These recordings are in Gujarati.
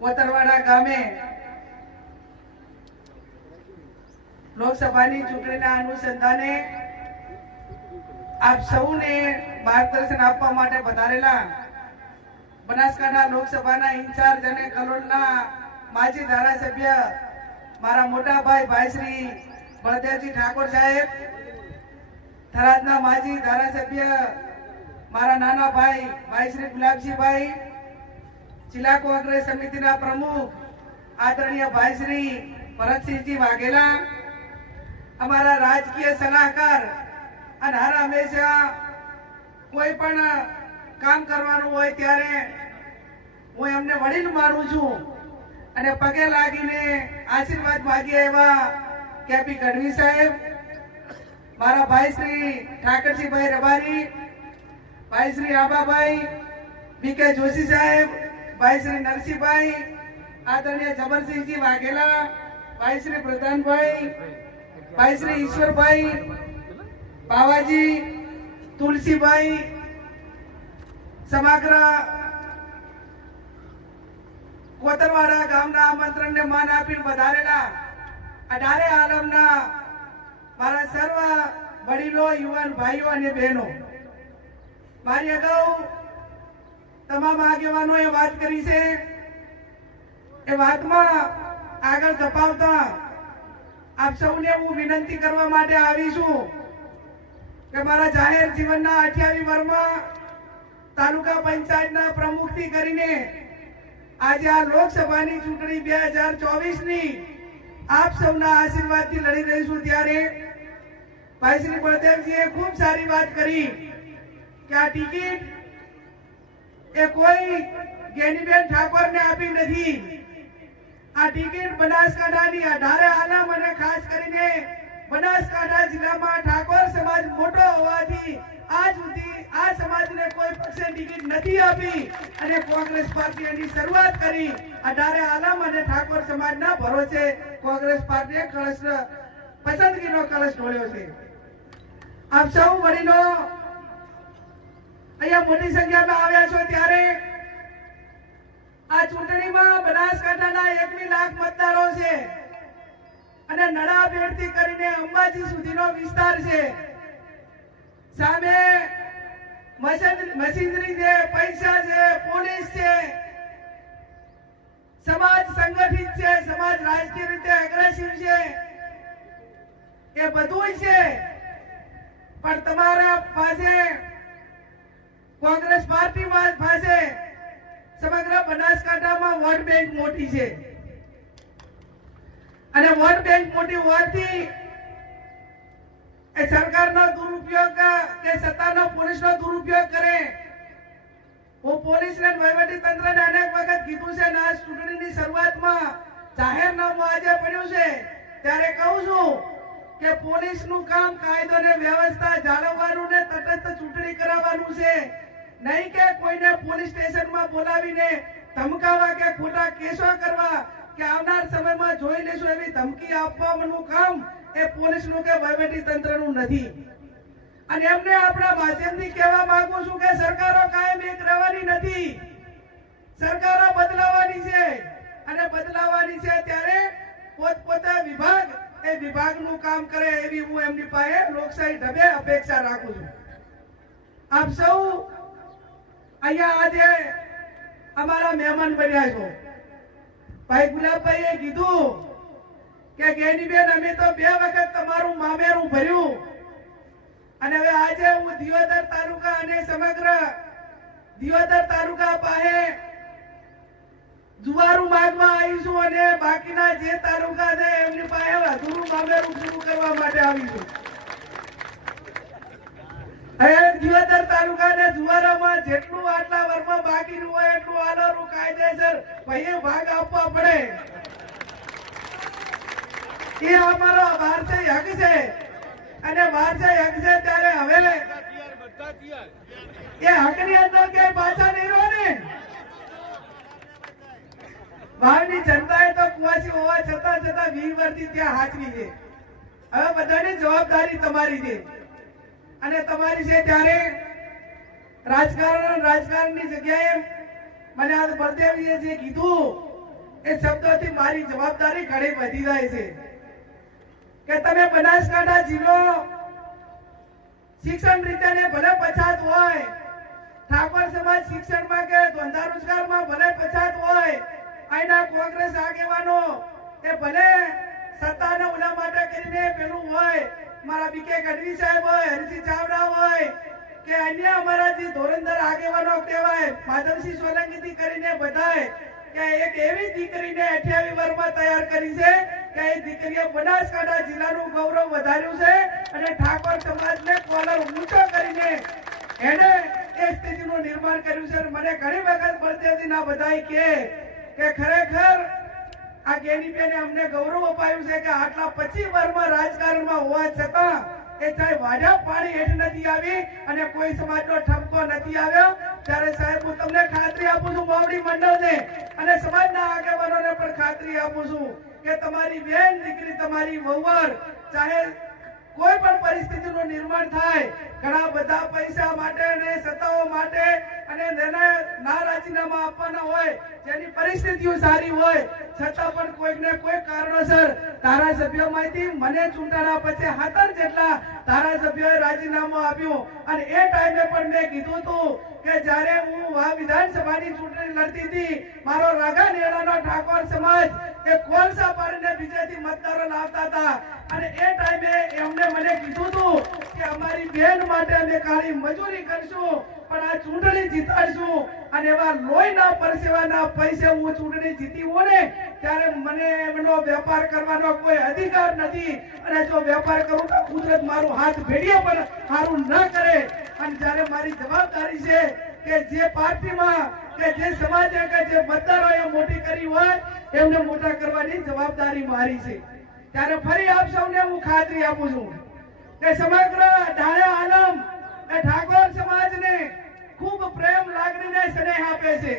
કોતરવાડા ગામે લોકસભાની ચૂંટણીના અનુસંધાને આપ સૌને માર્ગદર્શન આપવા માટે પધારેલા બનાસકાંઠા લોકસભાના ઇન્ચાર્જ અને કલોલના માજી ધારાસભ્ય મારા મોટા ભાઈ ભાઈશ્રી બળદેવજી ઠાકોર સાહેબ, થરાદના માજી ધારાસભ્ય મારા નાના ભાઈ ભાઈશ્રી ગુલાબજીભાઈ, જિલ્લા કોંગ્રેસ સમિતિના પ્રમુખ આદરણીય ભાઈશ્રી ભરતસિંહજી વાઘેલા, અમારા રાજકીય સલાહકાર અને હર હંમેશા કોઈ પણ કામ કરવાનું હોય ત્યારે હું એમને વડીલ માનું છું અને પગે લાગીને આશીર્વાદ માગીએ એવા કેપી ગઢવી સાહેબ, મારા ભાઈ શ્રી ઠાકરજીભાઈ રબારી, ભાઈ શ્રી આબાભાઈ, બીકે જોશી સાહેબ, ભાઈ શ્રી નરસિંહભાઈ, આદરણીય જબરસિંહજી વાઘેલા, ભાઈ શ્રી પ્રધાનભાઈ, ભાઈ શ્રી ઈશ્વરભાઈ, બાવાજી, તુલસીભાઈ, સમગ્ર કોતરવાડા ગામના આમંત્રણને માન આપી પધારેલા 18 આલમના મારા સર્વ વડીલો, યુવાન ભાઈઓ અને બહેનો, મારી અગાઉ તમામ આગેવાનોએ વાત કરી છે. એ વાતમાં આગળ ધપાવતા આપ સૌને હું વિનંતી કરવા માટે આવી છું કે મારા જાહેર જીવનના 28 વર્ષમાં તાલુકા પંચાયતના પ્રમુખથી કરીને આજે આ લોકસભાની ચૂંટણી 2024ની આપ સૌના આશીર્વાદથી લડી રહીશું. ત્યારે ભાઈ શ્રી બળદેવજીએ ખૂબ સારી વાત કરી કે આ ટિકિટ એ કોઈ ગેનીબેન ઠાકોરને આપી નથી. આ ટિકિટ બનાસકાંઠાની 18 આલમ અને ખાસ કરીને બનાસકાંઠા જિલ્લામાં ઠાકોર સમાજ મોટો હોવાથી આજ સુધી આ સમાજને કોઈ પક્ષે ટિકિટ નથી આપી અને કોંગ્રેસ પાર્ટી એની શરૂઆત કરી. 18 આલમ અને ઠાકોર સમાજના ભરોસે કોંગ્રેસ પાર્ટીએ પસંદગીનો કળશ ઢોળ્યો છે. આપ સૌ વડીલો અહીંયા મોટી સંખ્યામાં આવ્યા છો ત્યારે આ ચૂંટણીમાં બનાસકાંઠાના 21 લાખ મતદારો છે અને નડાબેડથી કરીને અંબાજી સુધીનો વિસ્તાર છે. સામે મશીનરી છે, પૈસા છે, પોલીસ છે, સમાજ સંગઠિત છે, સમાજ રાજકીય રીતે અગ્રેસિવ છે, એ બધું છે. પણ તમારા પાસે કોંગ્રેસ પાર્ટી પાસે સમગ્ર બનાસકાંઠામાં વોટ બેંક મોટી છે અને વોટ બેંક મોટી હોવાથી એ સરકારનો દુરુપયોગ કે સત્તાનો પોલીસનો દુરુપયોગ કરે. હું પોલીસને વહીવટી તંત્રને અનેક વખત કીધું છે અને આ ચૂંટણીની શરૂઆતમાં જાહેરનામું આજે પડ્યું છે ત્યારે કહું છું કે પોલીસનું કામ કાયદો અને વ્યવસ્થા જાળવવાનું ને તટસ્થ ચૂંટણી કરાવવાનું છે, નહીં કે કોઈને પોલીસ સ્ટેશનમાં બોલાવીને ધમકાવા કે ખોટા કેસો કરવા કે આવનાર સમયમાં જોઈ લેશું એવી ધમકી આપવાનું કામ એ પોલીસનું કે વહીવટી તંત્રનું નથી. અને એમને આપણા માધ્યમથી કહેવા માંગુ છું કે સરકારો કાયમ એક રહેવાની નથી, સરકારો બદલાવાની છે અને બદલાવાની છે ત્યારે પોતપોતે વિભાગ એ વિભાગનું કામ કરે એવી હું એમની પાસે લોકશાહી ઢબે અપેક્ષા રાખું છું. આપ સૌ અહીંયા આજે અમારા મહેમાન બન્યા છો. ભાઈ ગુલાબભાઈએ કીધું કે ગેનીબેન અમે તો 2 વખત તમારું મામેરું ભર્યું અને હવે આજે હું દિયોદર તાલુકા અને સમગ્ર દિયોદર તાલુકા પાસે જુવારું માંગવા આવી છું અને બાકીના જે તાલુકા છે એમની પાસે અધૂરું મામેરું પૂરું કરવા માટે આવી છું. હવે દિયોદર તાલુકા ને જુવારામાં જેટલું આટલા વર્ષમાં બાકીનું હોય એટલું આલોરું કાયદેસર ભાઈએ ભાગ આપવા પડે. એ અમારો વારસાઈ હક છે અને વારસાઈ હક છે ત્યારે હવે એ હકની અંદર કે પાછા નહીં રહો ને. ભાવની જનતાએ તો કુવાસી હોવા છતાં 20 વર્ષથી ત્યાં હાચવી છે. હવે બધાની જવાબદારી તમારી છે અને તમારી છે ત્યારે રાજકારણની જગ્યાએ મને આ બળદેવીએ જે કીધું એ શબ્દોથી મારી જવાબદારી ઘણી વધી જાય છે કે તમે બનાસકાંઠા જિલ્લો શિક્ષણ રીતે ને ભલે પછાત હોય, ઠાકોર સમાજ શિક્ષણમાં કે ધંધા રોજગારમાં ભલે પછાત હોય, અહીંના કોંગ્રેસ આગેવાનો એ ભલે સત્તાના ઉલા માટે કરીને પેલું હોય, મારા બીકે ગઢવી સાહેબ હોય, હરિસિંહ ચાવડા હોય કે અન્ય અમારા જે ધોરણધર આગેવાનો કહેવાય માધવસિંહ સોલંકી કરીને બધાય કે એક એવી દીકરીને 28 વર્ષમાં તૈયાર કરી છે કે એ દીકરીએ બનાસકાંઠા જિલ્લાનું ગૌરવ વધાર્યું છે અને ઠાકોર સમાજને કોલર ઊંચો કરીને એને એ સ્થિતિનું નિર્માણ કર્યું છે. મને ઘણી વખત બળદેવજી ના બધાય કે ખરેખર આ ગેનીબેને અમને ગૌરવ અપાયું છે કે આટલા 25 વર્ષમાં રાજકારણમાં હોવા છતાં એ ચાહે વાડા પાણી હેઠ નથી આવી અને કોઈ સમાજનો ઠપકો નથી આવ્યો. ત્યારે સાહેબ હું તમને ખાતરી આપું છું, બાવડી મંડળને અને સમાજના આગેવાનોને પણ ખાતરી આપું છું કે તમારી બેન દીકરી, તમારી વહુવર ચાહે કોઈ પણ પરિસ્થિતિનું નિર્માણ થાય, ઘણા બધા પૈસા માટે અને સત્તાઓ માટે અને ના રાજીનામા આપવાના હોય, જેની પરિસ્થિતિઓ સારી હોય છતાં પણ કોઈક ને કોઈ કારણોસર ધારાસભ્યોમાંથી મને ચૂંટાણા પછી 17 જેટલા ધારાસભ્યોએ રાજીનામું આપ્યું અને એ ટાઈમે પણ મેં કીધું હતું કે જ્યારે હું આ વિધાનસભાની ચૂંટણી લડતી હતી, મારો રાગા નેડાનો ઠાકોર સમાજ એ કોલસા પાડીને બીજેથી મતદારો લાવતા હતા અને એ ટાઈમે એમને મને કીધું હતું કે અમારી બેન માટે અમે કાળી મજૂરી કરશું પણ આ ચૂંટણી જીતાડશું અને એવા લોહીના પરસેવાના પૈસે હું ચૂંટણી જીતી હોઉં ને ત્યારે મને એમનો વેપાર કરવાનો કોઈ અધિકાર નથી અને જો વેપાર કરું તો કુદરત મારું હાથ ભેડીએ પણ સારું ન કરે. અને જ્યારે મારી જવાબદારી છે કે જે પાર્ટીમાં કે જે સમાજે કે જે મતદારોએ મોટી કરી હોય એમને મોટા કરવાની જવાબદારી મારી છે. ત્યારે ફરી આપ સૌને હું ખાતરી આપું છું કે સમગ્ર ઢાળે આલમ એ ઠાકોર સમાજને ખૂબ પ્રેમ લાગણીને સ્નેહ આપે છે.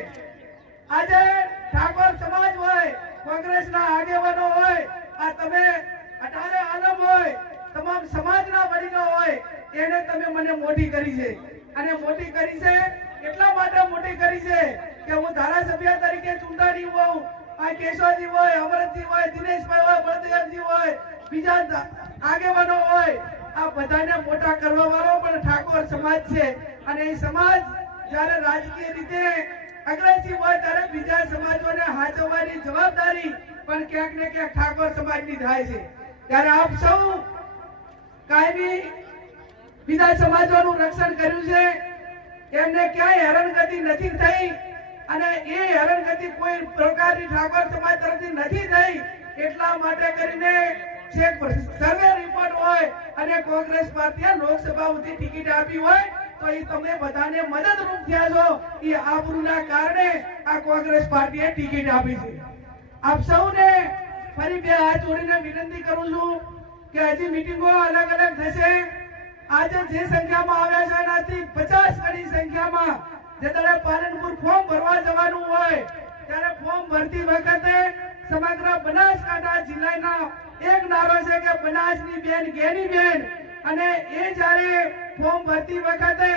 આજે ઠાકોર સમાજ હોય, કોંગ્રેસના આગેવાનો હોય, આ તમે ઢાળે આલમ હોય, તમામ સમાજના વડીલો હોય, એને તમે મને મોટી કરી છે અને મોટી કરી છે એટલા માટે મોટી કરી છે કે હું ધારાસભ્ય તરીકે ચૂંટાણી હોઉં, આ કેશવજી હોય, અમરતજી હોય, દિનેશભાઈ હોય, બળદેવજી હોય, બીજા આગેવાનો હોય, આ બધાને મોટા કરવા વાળો પણ ઠાકોર સમાજ છે અને એ સમાજ જ્યારે રાજકીય રીતે અગ્રેસિવ હોય ત્યારે બીજા સમાજોને હાચવવાની જવાબદારી પણ ક્યાંક ને ક્યાંક ઠાકોર સમાજની થાય છે. ત્યારે આપ સૌ કાયમી બીજા સમાજોનું રક્ષણ કર્યું છે, એમને ક્યાંય હેરાનગતિ નથી થઈ અને એ હેરાનગતિ કોઈ પ્રકારની ઠાકોર સમાજ તરફથી નથી થઈ. એટલા માટે કરીને છેક સર્વે રિપોર્ટ હોય અને કોંગ્રેસ પાર્ટીએ લોકસભા સુધી ટિકિટ આપી હોય તો એ તમે બધાને મદદરૂપ થયા છો. એ આબરૂના કારણે આ કોંગ્રેસ પાર્ટીએ ટિકિટ આપી છે. આપ સૌને ફરી બે હાથ જોડીને વિનંતી કરું છું કે હજી મીટિંગો અલગ અલગ થશે. આજે જે સંખ્યામાં આવ્યા છે એનાથી 50 ગણી સંખ્યામાં જેતરે પાલનપુર ફોર્મ ભરવા જવાનું હોય ત્યારે ફોર્મ ભરતી વખતે સમગ્ર બનાસકાંઠા જિલ્લાના એક નારો છે કે બનાસની બેન ગેની બેન અને એ જ્યારે ફોર્મ ભરતી વખતે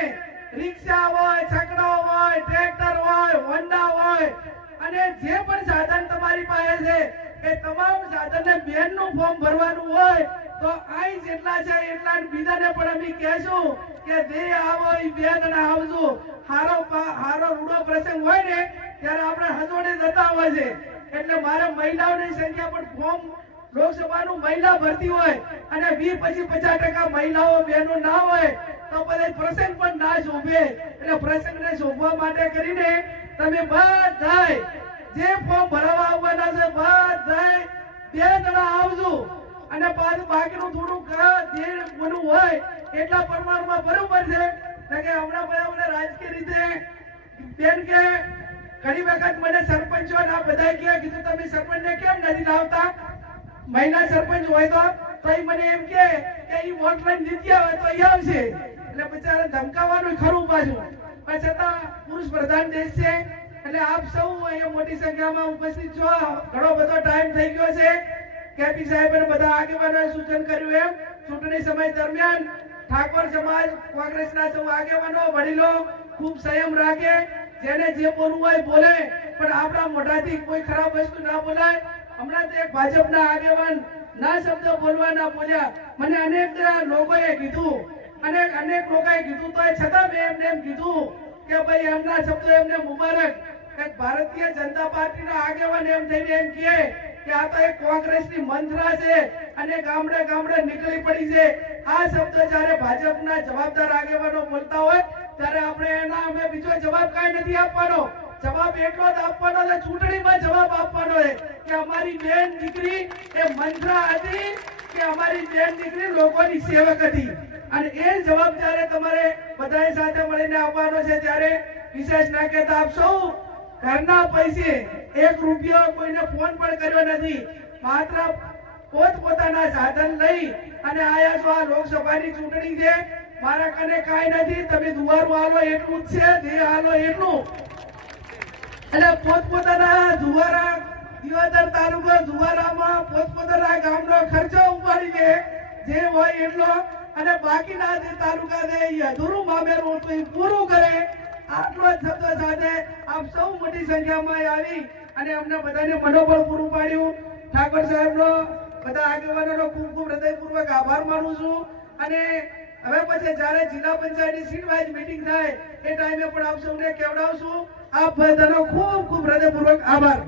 રિક્ષા હોય, છકડા હોય, ટ્રેક્ટર હોય, હોન્ડા હોય અને જે પણ સાધન તમારી પાસે છે એ તમામ સાધનને બેનનું ફોર્મ ભરવાનું હોય તો અહીં જેટલા છે એટલા બીજાને પણ અમે કહેશું કે દે આવો એ બે જણા આવજો. હારો રૂડો પ્રસંગ હોય ને ત્યારે આપણે હજોડે જતા હોય છે એટલે મારે મહિલાઓની સંખ્યા પણ ફોર્મ લોકસભાનું મહિલા ભરતી હોય અને 20-50% મહિલાઓ બહેનો ના હોય તો બધા પ્રસંગ પણ ના શોભે. એટલે પ્રસંગને શોભવા માટે કરીને તમે બધાય જે ફોર્મ ભરવા આવવાના છે બધાય 2 જણા આવજો અને બાકીનું થોડું જે બનવું હોય એટલા પ્રમાણમાં બરોબર છે કે હમણાં બધા રાજકીય રીતે બેન કે ઘણી વખત મને સરપંચો આ બધા કીધું તમે સરપંચને કેમ નથી લાવતા, મહિલા સરપંચ હોય તો મને એમ કે ઈ વોટ લઈને જીત્યા હોય તો ઈ આવશે. એટલે બિચારા ધમકાવવાનું ખરું પાછું પણ છતાં પુરુષ પ્રધાન દેશ છે એટલે આપ સૌ અહીંયા મોટી સંખ્યામાં ઉપસ્થિત છો. ઘણો બધો ટાઈમ થઈ ગયો છે. કેપી સાહેબ અને બધા આગેવાનોએ સૂચન કર્યું એમ ચૂંટણી સમય દરમિયાન ઠાકોર સમાજ, કોંગ્રેસના સૌ આગેવાનો, વડીલો ખૂબ સંયમ રાખે. જેને જે બોલવું હોય બોલે, પણ આપણા મોઢાથી કોઈ ખરાબ વસ્તુ ના બોલાય. હમણાં તો એક ભાજપના આગેવાન ના શબ્દો બોલવા ના બોલ્યા. મને અનેક લોકોએ કીધું, અનેક લોકોએ કીધું, તો છતાં મેં એમને એમ કીધું કે ભાઈ એમના શબ્દો એમને મુબારક. એક ભારતીય જનતા પાર્ટીના આગેવાન એમ થઈને એમ કહે કે આ તો એક કોંગ્રેસની મંત્રા છે અને ગામડે ગામડે નીકળી પડી છે. આ શબ્દ જ્યારે ભાજપના જવાબદાર આગેવાનો બોલતા હોય ત્યારે આપણે એના અમે બીજો જવાબ કાંઈ નથી આપવાનો. જવાબ એટલો જ આપવાનો છે, ચૂંટણીમાં જવાબ આપવાનો છે કે અમારી બેન દીકરી એ મંત્રા હતી કે અમારી બેન દીકરી લોકોની સેવક હતી. અને એ જવાબ જ્યારે તમારે બધાએ સાથે મળીને આપવાનો છે ત્યારે વિશેષ ના કહેતા આપ સૌ ઘરના પૈસે 1 રૂપિયો કોઈને ફોન પણ કર્યો નથી. માત્ર પોતપોતાના સાધન લઈ અને આયા છો. આ લોકસભાની ચૂંટણી છે, મારા કને કાંઈ નથી, તમે દુવારું હાલો એટલું જ છે, જે હાલો એટલું. એટલે પોતપોતાના દુવારા દિયોદર તાલુકો દુવારામાં પોતપોતાના ગામનો ખર્ચો ઉપાડીને જે હોય એટલો, અને બાકીના જે તાલુકા છે એ અધૂરું મામેરું હતું એ પૂરું કરે. આટલો જ શબ્દ સાથે આપ સૌ મોટી સંખ્યામાં આવી અને અમને બધાને મનોબળ પૂરું પાડ્યું. ઠાકોર સાહેબનો, બધા આગેવાનોનો ખૂબ ખૂબ હૃદયપૂર્વક આભાર માનું છું. અને હવે પછી જ્યારે જિલ્લા પંચાયતની સીટ વાઇઝ મીટિંગ થાય એ ટાઈમે પણ આપ સૌને કહેવડાવશું. આપ બધાનો ખૂબ ખૂબ હૃદયપૂર્વક આભાર.